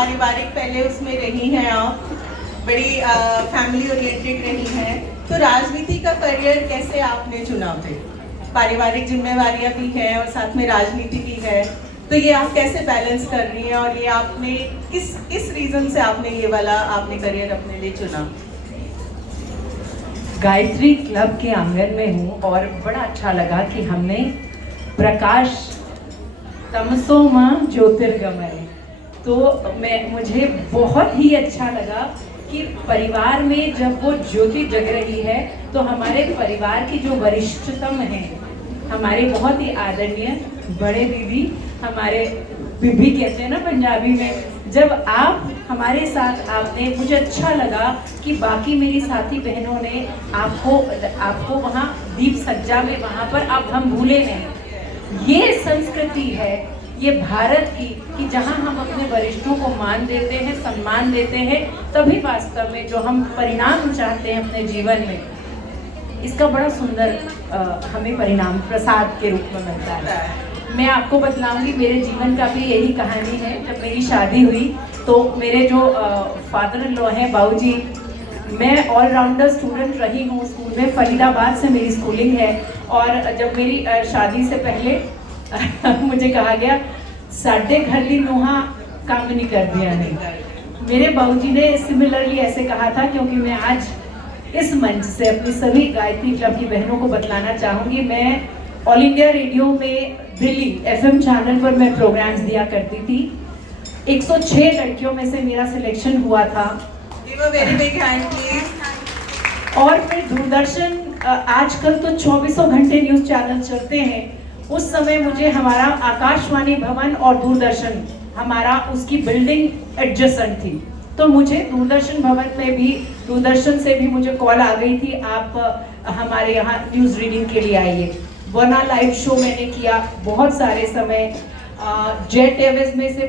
पारिवारिक पहले उसमें रही हैं आप, बड़ी फैमिली ओरिएंटेड रही हैं, तो राजनीति का करियर कैसे आपने चुना फिर? पारिवारिक जिम्मेवारियां भी हैं और साथ में राजनीति भी है, तो ये आप कैसे बैलेंस कर रही हैं और ये आपने किस रीजन से आपने ये वाला आपने करियर अपने लिए चुना? गायत्री क्लब के आंगन में हूँ और बड़ा अच्छा लगा कि हमने प्रकाश तमसो मां ज्योतिर्गमय, तो मुझे बहुत ही अच्छा लगा कि परिवार में जब वो ज्योति जग रही है तो हमारे परिवार की जो वरिष्ठतम हैं, हमारे बहुत ही आदरणीय बड़े दीदी, हमारे बीबी कहते हैं ना पंजाबी में, जब आप हमारे साथ आपने, मुझे अच्छा लगा कि बाकी मेरी साथी बहनों ने आपको वहाँ दीप सज्जा में वहाँ पर अब हम भूले हैं। ये संस्कृति है ये भारत की कि जहाँ हम अपने वरिष्ठों को मान देते हैं, सम्मान देते हैं, तभी वास्तव में जो हम परिणाम चाहते हैं अपने जीवन में, इसका बड़ा सुंदर हमें परिणाम प्रसाद के रूप में मिलता है। मैं आपको बतलाऊंगी, मेरे जीवन का भी यही कहानी है। जब मेरी शादी हुई तो मेरे जो फादर इन लॉ हैं बाबूजी, मैं ऑलराउंडर स्टूडेंट रही हूँ स्कूल में, फरीदाबाद से मेरी स्कूलिंग है, और जब मेरी शादी से पहले मुझे कहा गया साढ़े घर ली नोहा काम नहीं कर दिया नहीं। मेरे बाबूजी ने सिमिलरली ऐसे कहा था, क्योंकि मैं आज इस मंच से अपनी सभी गायत्री क्लब की बहनों को बतलाना चाहूँगी, मैं ऑल इंडिया रेडियो में दिल्ली FM चैनल पर मैं प्रोग्राम्स दिया करती थी। 106 लड़कियों में से मेरा सिलेक्शन हुआ था। Give a very big hand, please. और फिर दूरदर्शन, आजकल तो 24 घंटे न्यूज़ चैनल चलते हैं, उस समय मुझे हमारा आकाशवाणी भवन और दूरदर्शन, हमारा उसकी बिल्डिंग एडजेसेंट थी, तो मुझे दूरदर्शन भवन में भी, दूरदर्शन से भी मुझे कॉल आ गई थी, आप हमारे यहाँ न्यूज़ रीडिंग के लिए आइए। वरना लाइव शो मैंने किया बहुत सारे समय, जेट एयरवेज में से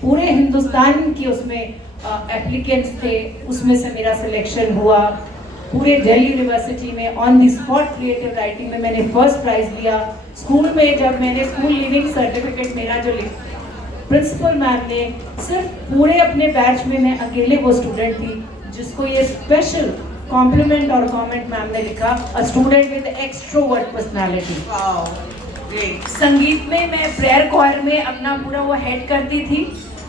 पूरे हिंदुस्तान की उसमें एप्लीकेंट्स थे, उसमें से मेरा सिलेक्शन हुआ। पूरे दिल्ली यूनिवर्सिटी में on the spot creative writing में मैंने फर्स्ट प्राइज लिया। स्कूल में जब मैंने स्कूल लीविंग सर्टिफिकेट मेरा जो प्रिंसिपल मैम ने, सिर्फ पूरे अपने बैच में मैं अकेले वो स्टूडेंट थी जिसको ये स्पेशल कॉम्प्लीमेंट और कमेंट मैम ने लिखा, a student with extrovert personality. संगीत में मैं प्रेयर कॉयर में अपना पूरा वो हेड करती थी।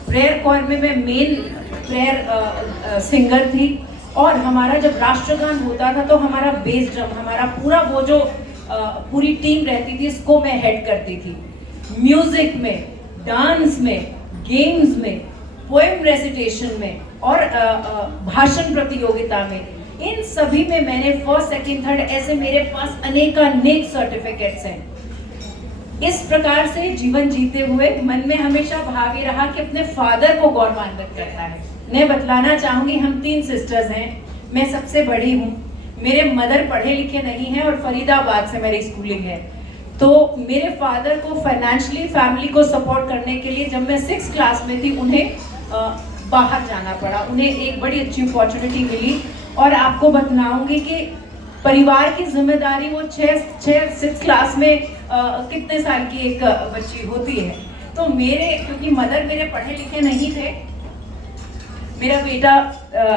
प्रेयर कॉयर में मैं मेन प्रेयर सिंगर थी, और हमारा जब राष्ट्रगान होता था तो हमारा बेस ड्रम, हमारा पूरा वो जो पूरी टीम रहती थी, इसको मैं हेड करती थी। म्यूजिक में, डांस में, गेम्स में, पोएम रेसिटेशन में और भाषण प्रतियोगिता में, इन सभी में मैंने फर्स्ट, सेकंड, थर्ड, ऐसे मेरे पास अनेक सर्टिफिकेट्स हैं। इस प्रकार से जीवन जीते हुए मन में हमेशा भाव ये रहा कि अपने फादर को गौरवान्वित करना है। मैं बतलाना चाहूंगी, हम 3 सिस्टर्स हैं, मैं सबसे बड़ी हूँ। मेरे मदर पढ़े लिखे नहीं हैं और फरीदाबाद से मेरी स्कूलिंग है, तो मेरे फादर को फाइनेंशियली फैमिली को सपोर्ट करने के लिए जब मैं 6th क्लास में थी, उन्हें बाहर जाना पड़ा। उन्हें एक बड़ी अच्छी अपॉर्चुनिटी मिली, और आपको बतलाऊंगी कि परिवार की जिम्मेदारी वो 6th क्लास में कितने साल की एक बच्ची होती है। तो क्योंकि मदर मेरे पढ़े लिखे नहीं थे, मेरा बेटा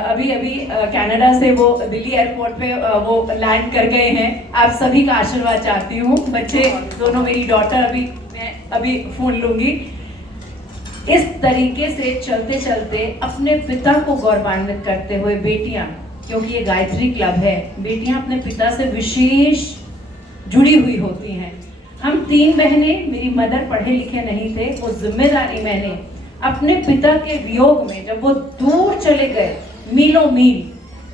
अभी कनाडा से वो दिल्ली एयरपोर्ट पे वो लैंड कर गए हैं। आप सभी का आशीर्वाद चाहती हूँ। बच्चे दोनों, मेरी डॉटर मैं अभी फोन लूंगी। इस तरीके से चलते चलते अपने पिता को गौरवान्वित करते हुए बेटियां, क्योंकि ये गायत्री क्लब है, बेटियां अपने पिता से विशेष जुड़ी हुई होती हैं। हम 3 बहनें, मेरी मदर पढ़े लिखे नहीं थे, वो जिम्मेदारी मैंने अपने पिता के वियोग में, जब वो दूर चले गए मीलों मील,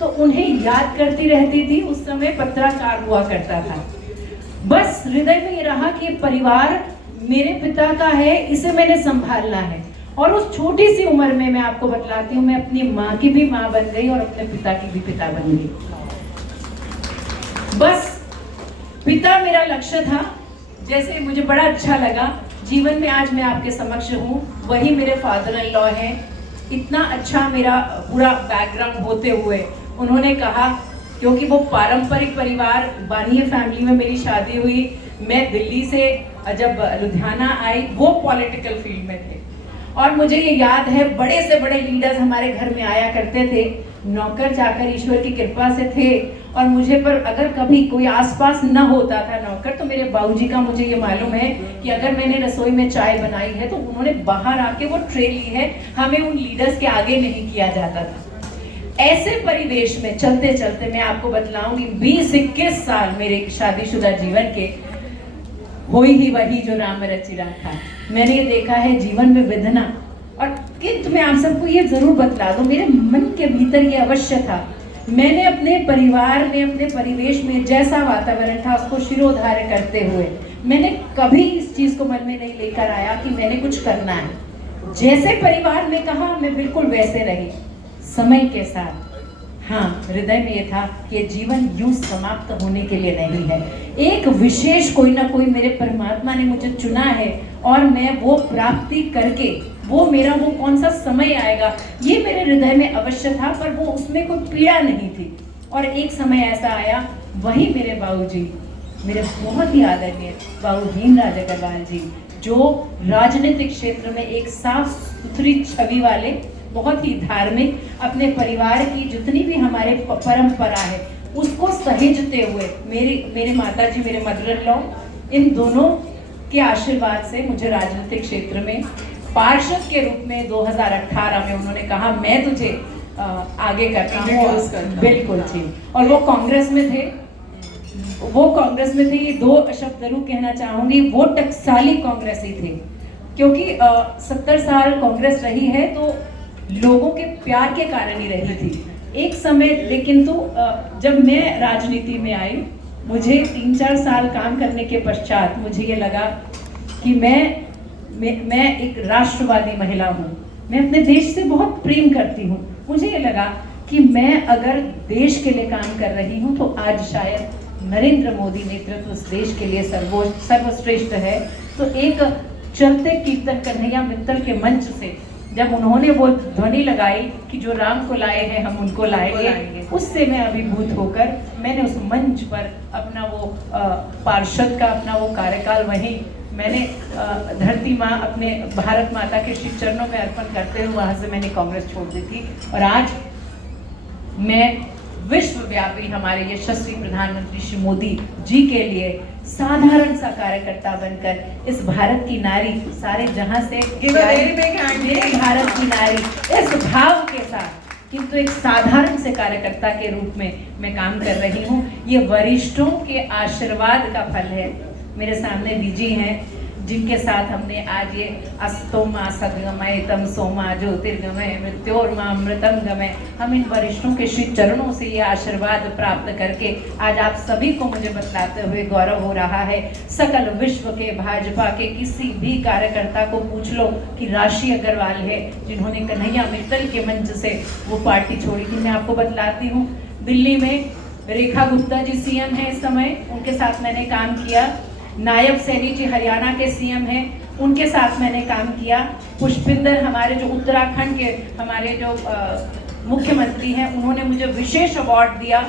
तो उन्हें याद करती रहती थी। उस समय पत्राचार हुआ करता था। बस हृदय में ये रहा कि परिवार मेरे पिता का है, इसे मैंने संभालना है। और उस छोटी सी उम्र में मैं आपको बतलाती हूँ, मैं अपनी माँ की भी माँ बन गई और अपने पिता की भी पिता बन गई। बस पिता मेरा लक्ष्य था। जैसे मुझे बड़ा अच्छा लगा जीवन में, आज मैं आपके समक्ष हूँ, वही मेरे फादर इन लॉ हैं। इतना अच्छा मेरा पूरा बैकग्राउंड होते हुए उन्होंने कहा, क्योंकि वो पारंपरिक परिवार, बानिया फैमिली में मेरी शादी हुई। मैं दिल्ली से जब लुधियाना आई, वो पॉलिटिकल फील्ड में थे, और मुझे ये याद है बड़े से बड़े लीडर्स हमारे घर में आया करते थे, नौकर चाकर ईश्वर की कृपा से थे। और मुझे पर अगर कभी कोई आसपास न होता था नौकर, तो मेरे बाबूजी का मुझे ये मालूम है कि अगर मैंने रसोई में चाय बनाई है तो उन्होंने बाहर आके वो ट्रे ली है, हमें उन लीडर्स के आगे नहीं किया जाता था। ऐसे परिवेश में चलते चलते मैं आपको बतलाऊंगी 20-21 साल मेरे शादीशुदा जीवन के हुई ही वही जो राम रचिरा था। मैंने ये देखा है जीवन में विधना, और किंतु मैं आप सबको ये जरूर बतला दूं, मेरे मन के भीतर ये अवश्य था। मैंने अपने परिवार में, अपने परिवेश में जैसा वातावरण था उसको शिरोधार्य करते हुए मैंने कभी इस चीज को मन में नहीं लेकर आया कि मैंने कुछ करना है। जैसे परिवार ने कहा मैं बिल्कुल वैसे रही। समय के साथ हाँ, हृदय में ये था कि जीवन यूं समाप्त होने के लिए नहीं है, एक विशेष कोई ना कोई मेरे परमात्मा ने मुझे चुना है और मैं वो प्राप्ति करके वो मेरा वो कौन सा समय आएगा ये मेरे हृदय में अवश्य था, पर वो उसमें कोई पीड़ा नहीं थी। और एक समय ऐसा आया, वही मेरे बाबूजी, मेरे बहुत ही आदरणीय बाबू भीमराव अग्रवाल जी, जो राजनीतिक क्षेत्र में एक साफ सुथरी छवि वाले, बहुत ही धार्मिक, अपने परिवार की जितनी भी हमारे परंपरा है उसको सहेजते हुए, मेरे माता जी, मेरे मदर इन लॉ, इन दोनों के आशीर्वाद से मुझे राजनीतिक क्षेत्र में पार्षद के रूप में 2018 में उन्होंने कहा मैं तुझे आगे करता हूँ। बिल्कुल ठीक। और वो कांग्रेस में थे, ये दो शब्द जरूर कहना चाहूंगी, वो टकसाली कांग्रेसी थे, क्योंकि 70 साल कांग्रेस रही है तो लोगों के प्यार के कारण ही रही थी एक समय। लेकिन तो जब मैं राजनीति में आई, मुझे 3-4 साल काम करने के पश्चात मुझे ये लगा कि मैं एक राष्ट्रवादी महिला हूँ, मैं अपने देश से बहुत प्रेम करती हूँ। मुझे ये लगा कि मैं अगर देश के लिए काम कर रही हूँ तो आज शायद नरेंद्र मोदी नेतृत्व उस देश के लिए सर्वश्रेष्ठ है। तो एक चलते कीर्तन कन्हैया मित्तल के मंच से जब उन्होंने वो ध्वनि लगाई कि जो राम को लाए हैं हम उनको लाएंगे, उससे मैं अभिभूत होकर मैंने उस मंच पर अपना वो पार्षद का अपना वो कार्यकाल वहीं मैंने धरती माँ, अपने भारत माता के श्री चरणों में अर्पण करते हुए वहाँ से मैंने कांग्रेस छोड़ दी थी। और आज मैं विश्वव्यापी हमारे यशस्वी प्रधानमंत्री श्री मोदी जी के लिए साधारण सा कार्यकर्ता बनकर इस भारत की नारी, सारे जहां से मेरे भारत की नारी, इस भाव के साथ किंतु एक साधारण से कार्यकर्ता के रूप में मैं काम कर रही हूँ। ये वरिष्ठों के आशीर्वाद का फल है। मेरे सामने दीजी हैं जिनके साथ हमने आज ये अस्तोमा सद्गमय तमसोमा ज्योतिर्गमय मृत्योर्मा अमृतम गमय, हम इन वरिष्ठों के श्री चरणों से ये आशीर्वाद प्राप्त करके आज आप सभी को मुझे बतलाते हुए गौरव हो रहा है। सकल विश्व के भाजपा के किसी भी कार्यकर्ता को पूछ लो कि राशि अग्रवाल है जिन्होंने कन्हैया मित्तल के मंच से वो पार्टी छोड़ी थी। मैं आपको बतलाती हूँ, दिल्ली में रेखा गुप्ता जी सीएम है इस समय, उनके साथ मैंने काम किया। नायब सैनी जी हरियाणा के सीएम हैं, उनके साथ मैंने काम किया। पुष्पिंदर हमारे जो उत्तराखंड के हमारे जो मुख्यमंत्री हैं, उन्होंने मुझे विशेष अवार्ड दिया।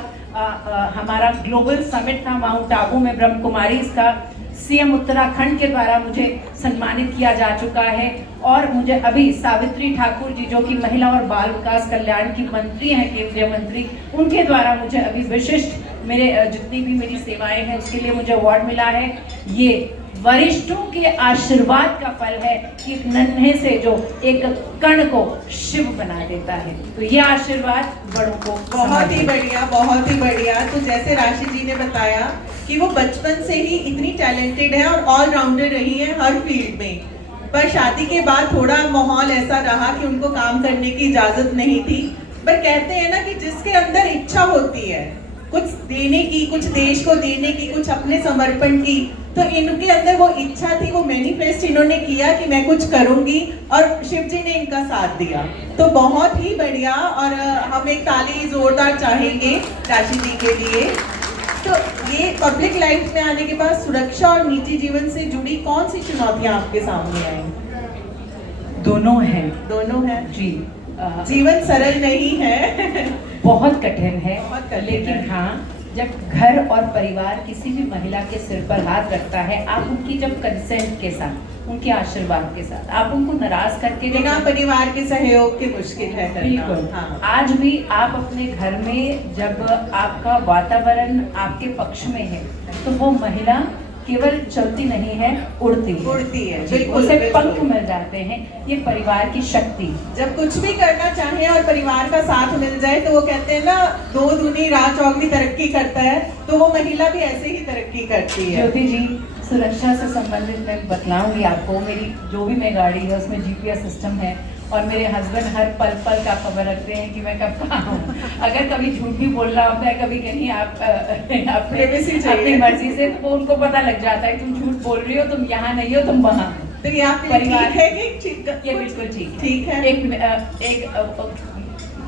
हमारा ग्लोबल समिट था माउंट आबू में, ब्रह्म कुमारी, इसका सीएम उत्तराखंड के द्वारा मुझे सम्मानित किया जा चुका है। और मुझे अभी सावित्री ठाकुर जी जो कि महिला और बाल विकास कल्याण की मंत्री हैं, केंद्रीय मंत्री, उनके द्वारा मुझे अभी विशिष्ट मेरे जितनी भी मेरी सेवाएं हैं उसके लिए मुझे अवार्ड मिला है। ये वरिष्ठों के आशीर्वाद का फल है कि एक नन्हे से जो एक कण को शिव बना देता है। तो ये आशीर्वाद बड़ों को बहुत ही बढ़िया, बहुत ही बढ़िया। तो जैसे राशि जी ने बताया कि वो बचपन से ही इतनी टैलेंटेड है और ऑलराउंडर रही है हर फील्ड में, पर शादी के बाद थोड़ा माहौल ऐसा रहा कि उनको काम करने की इजाजत नहीं थी। पर कहते हैं ना कि जिसके अंदर इच्छा होती है कुछ देने की, कुछ देश को देने की, कुछ अपने समर्पण की, तो इनके अंदर वो इच्छा थी, वो मैनिफेस्ट इन्होंने किया कि मैं कुछ करूंगी और शिव जी ने इनका साथ दिया। तो बहुत ही बढ़िया, और हम एक ताली जोरदार चाहेंगे राशि जी के लिए। तो ये पब्लिक लाइफ में आने के बाद सुरक्षा और निजी जीवन से जुड़ी कौन सी चुनौतियां आपके सामने आई? दोनों हैं। दोनों हैं जी। जीवन सरल नहीं है बहुत कठिन है, लेकिन है। हाँ, जब घर और परिवार किसी भी महिला के सिर पर हाथ रखता है, आप उनकी जब कंसेंट के साथ उनके आशीर्वाद के साथ। आप उनको नाराज करके बिना परिवार के सहयोग के मुश्किल है करना। बिल्कुल। हाँ। आज भी आप अपने घर में जब आपका वातावरण आपके पक्ष में है तो वो महिला केवल चलती नहीं है, उड़ती है, बिल्कुल, उसे बिल्कुल। पंख मिल जाते हैं। ये परिवार की शक्ति। जब कुछ भी करना चाहे और परिवार का साथ मिल जाए तो वो कहते हैं ना, दो दूनी राह चौगनी तरक्की करता है, तो वो महिला भी ऐसे ही तरक्की करती है। ज्योति जी, सुरक्षा से संबंधित मैं बतलाऊंगी आपको। मेरी जो भी मैं गाड़ी है उसमें जीपीएस सिस्टम है और मेरे हस्बैंड हर पल पल का खबर रखते हैं कि मैं कब कहाँ हूँ। अगर कभी झूठ भी बोलना होता है, कभी कहीं आप अपनी मर्जी से, तो वो उनको पता लग जाता है तुम झूठ बोल रही हो, तुम यहाँ नहीं हो, तुम वहाँ। तो ये आपके लिए ठीक है कि ये बिल्कुल ठीक है।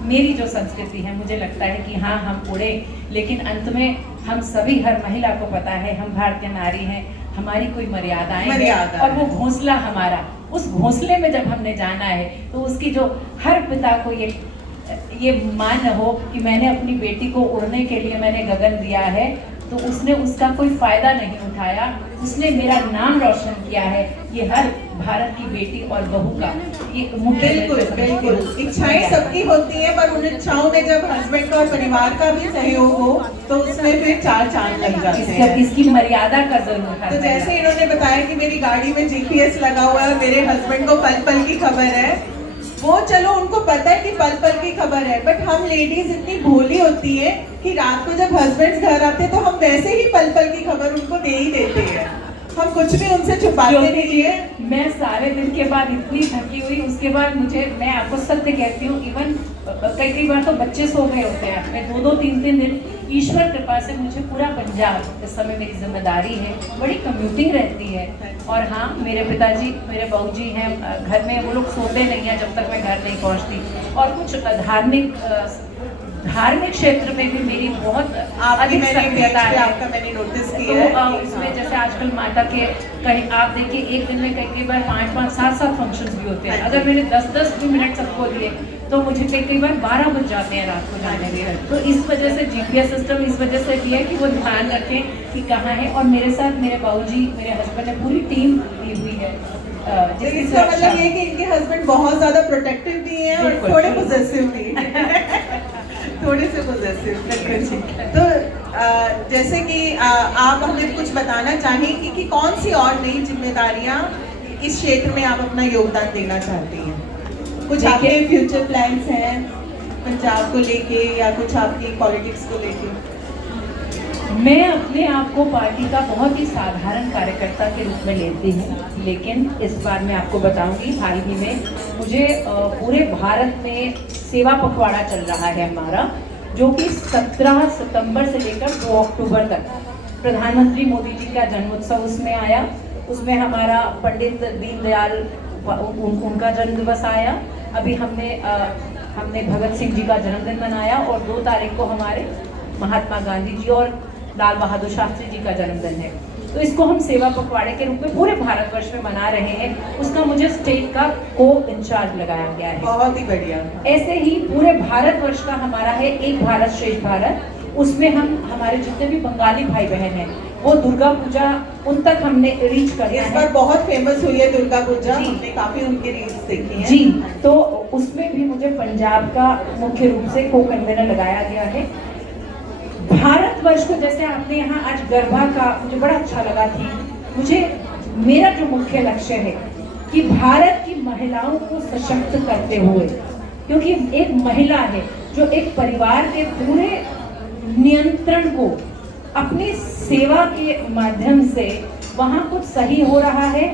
मेरी जो संस्कृति है, मुझे लगता है कि हाँ हम उड़े, लेकिन अंत में हम सभी, हर महिला को पता है हम भारतीय नारी हैं, हमारी कोई मर्यादाएं हैं और वो घोंसला हमारा, उस घोंसले में जब हमने जाना है तो उसकी जो हर पिता को ये मान हो कि मैंने अपनी बेटी को उड़ने के लिए मैंने गगन दिया है, तो उसने उसका कोई फायदा नहीं उठाया, उसने मेरा नाम रोशन किया है। ये हर भारत की बेटी और बहू का ये मुख्य। बिल्कुल इच्छाएं सबकी होती है, पर उन इच्छाओं में जब हस्बैंड का और परिवार का भी सहयोग हो तो उसमें फिर चार चांद लग जाते हैं। इसकी मर्यादा का जरूर है। तो जैसे इन्होंने बताया कि मेरी गाड़ी में जीपीएस लगा हुआ है और मेरे हस्बैंड को पल पल की खबर है, वो चलो उनको पता है कि पल पल की खबर है, बट हम लेडीज इतनी भोली होती है कि रात को जब हस्बैंड घर आते हैं तो हम वैसे ही पल पल की खबर उनको दे ही देते हैं, हम कुछ भी उनसे छुपाते नहीं है। मैं सारे दिन के बाद इतनी थकी हुई, उसके बाद मैं आपको सत्य कहती हूँ, इवन कई बार तो बच्चे सो गए होते हैं, मैं 2-2, 3-3 दिन, ईश्वर कृपा से मुझे पूरा पंजाब इस समय मेरी जिम्मेदारी है, बड़ी कम्यूटिंग रहती है। और हाँ, मेरे पिताजी, मेरे बहू जी हैं घर में, वो लोग सोते नहीं हैं जब तक मैं घर नहीं पहुँचती। और कुछ धार्मिक क्षेत्र में भी मेरी बहुत अधिक सक्रियता है। आपका मैंने नोटिस किया है। तो इसमें जैसे आजकल माता के कहीं आप देखिए, एक दिन में कई बार 5-5, 7-7 फंक्शंस भी होते हैं। अगर मैंने 10-10 भी मिनट सबको दिए तो मुझे कई बार 12 बज जाते हैं रात को जाने में। तो इस वजह से जीपीएस सिस्टम इस वजह से भी है कि वो ध्यान रखें कि कहाँ है। और मेरे साथ मेरे बाबूजी, मेरे हस्बैंड ने पूरी टीम ली हुई है। इसका मतलब ये कि इनके हस्बैंड बहुत ज्यादा प्रोटेक्टिव भी हैं और थोड़े पॉजेसिव भी थोड़े से पॉजेसिव। तो जैसे कि आप हमें कुछ बताना चाहेंगे कि कौन सी और नई जिम्मेदारियां इस क्षेत्र में आप अपना योगदान देना चाहती हैं? कुछ आपके फ्यूचर प्लान्स हैं पंजाब को लेके या कुछ आपकी पॉलिटिक्स को लेके? मैं अपने आप को पार्टी का बहुत ही साधारण कार्यकर्ता के रूप में लेती हूँ, लेकिन इस बार मैं आपको बताऊंगी, हाल ही में मुझे पूरे भारत में सेवा पखवाड़ा चल रहा है हमारा, जो कि 17 सितंबर से लेकर 2 अक्टूबर तक प्रधानमंत्री मोदी जी का जन्मोत्सव उसमें आया। उसमें हमारा पंडित दीनदयाल उनका जन्म दिवस आया। अभी हमने भगत सिंह जी का जन्मदिन मनाया और 2 तारीख को हमारे महात्मा गांधी जी और लाल बहादुर शास्त्री जी का जन्मदिन है। तो इसको हम सेवा पखवाड़े के रूप में पूरे भारतवर्ष में मना रहे हैं। उसका मुझे स्टेट का को इंचार्ज लगाया गया है। बहुत ही बढ़िया। ऐसे ही पूरे भारतवर्ष का हमारा है एक भारत श्रेष्ठ भारत। उसमें हम हमारे जितने भी बंगाली भाई बहन हैं, वो दुर्गा पूजा उन तक हमने रीच करना है। इस बार बहुत फेमस हुई है दुर्गा पूजा, हमने काफी उनकी रील्स देखी हैं। जी, तो उसमें भी मुझे पंजाब का मुख्य रूप से को कन्वीनर लगाया गया है। भारतवर्ष को, जैसे आपने यहाँ आज गरबा का मुझे बड़ा अच्छा लगा थी, मेरा जो मुख्य लक्ष्य है कि भारत की महिलाओं को सशक्त करते हुए, क्योंकि एक महिला है जो एक परिवार के पूरे नियंत्रण को अपनी सेवा के माध्यम से वहां कुछ सही हो रहा है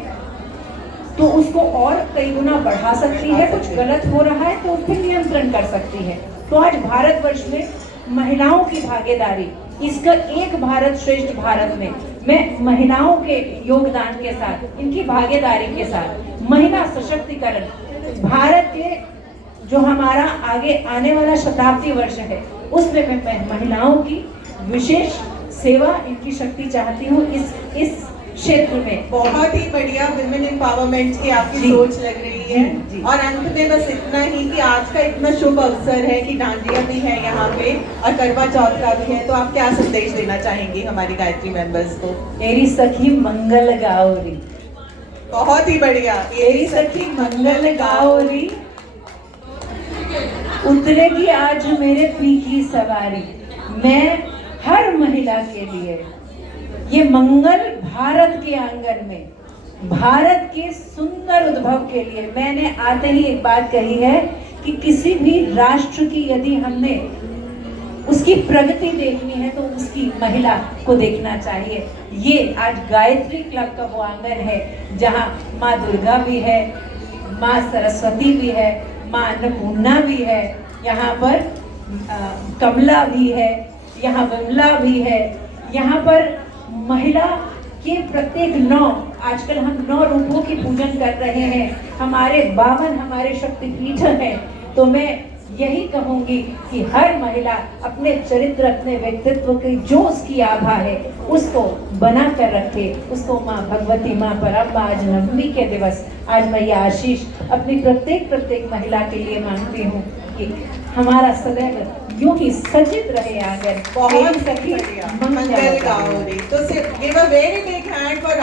तो उसको और कई गुना बढ़ा सकती है, कुछ गलत हो रहा है तो उस पर नियंत्रण कर सकती है। तो आज भारतवर्ष में महिलाओं की भागीदारी, इसका एक भारत श्रेष्ठ भारत में मैं महिलाओं के योगदान के साथ, इनकी भागीदारी के साथ महिला सशक्तिकरण, भारत के जो हमारा आगे आने वाला शताब्दी वर्ष है उसमें मैं महिलाओं की विशेष सेवा, इनकी शक्ति चाहती हूँ इस क्षेत्र में। बहुत ही बढ़िया विमेन एम्पावरमेंट की आपकी सोच लग रही है। और अंत में बस इतना ही कि आज का इतना शुभ अवसर है कि डांडिया भी है यहाँ पे और करवा चौथ का भी है, तो आप क्या संदेश देना चाहेंगी हमारी गायत्री मेंबर्स को? मेरी सखी मंगल गाओरी। बहुत ही बढ़िया। मेरी सखी मंगल गाओरी, उतरेगी आज मेरे पी की सवारी। मैं हर महिला के लिए ये मंगल भारत के आंगन में, भारत के सुंदर उद्भव के लिए। मैंने आते ही एक बात कही है कि किसी भी राष्ट्र की यदि हमने उसकी प्रगति देखनी है तो उसकी महिला को देखना चाहिए। ये आज गायत्री क्लब का वो आंगन है जहाँ माँ दुर्गा भी है, माँ सरस्वती भी है, माँ अन्नपूर्णा भी है, यहाँ पर कमला भी है, यहाँ विमला भी है। यहाँ पर महिला के प्रत्येक 9, आजकल हम 9 रूपों की पूजन कर रहे हैं। हमारे 52 हमारे शक्तिपीठ हैं। तो मैं यही कहूंगी कि हर महिला अपने चरित्र, अपने व्यक्तित्व की जो उसकी आभा है उसको बना कर रखे, उसको माँ भगवती, माँ परम्बा, आज नवमी के दिवस, आज मैं ये आशीष अपनी प्रत्येक महिला के लिए मांगती हूँ कि हमारा सदैव यूं ही सजित रहे आंगन। बहुत सखी बढ़िया। मंगल गाओरी। तो give a very big hand for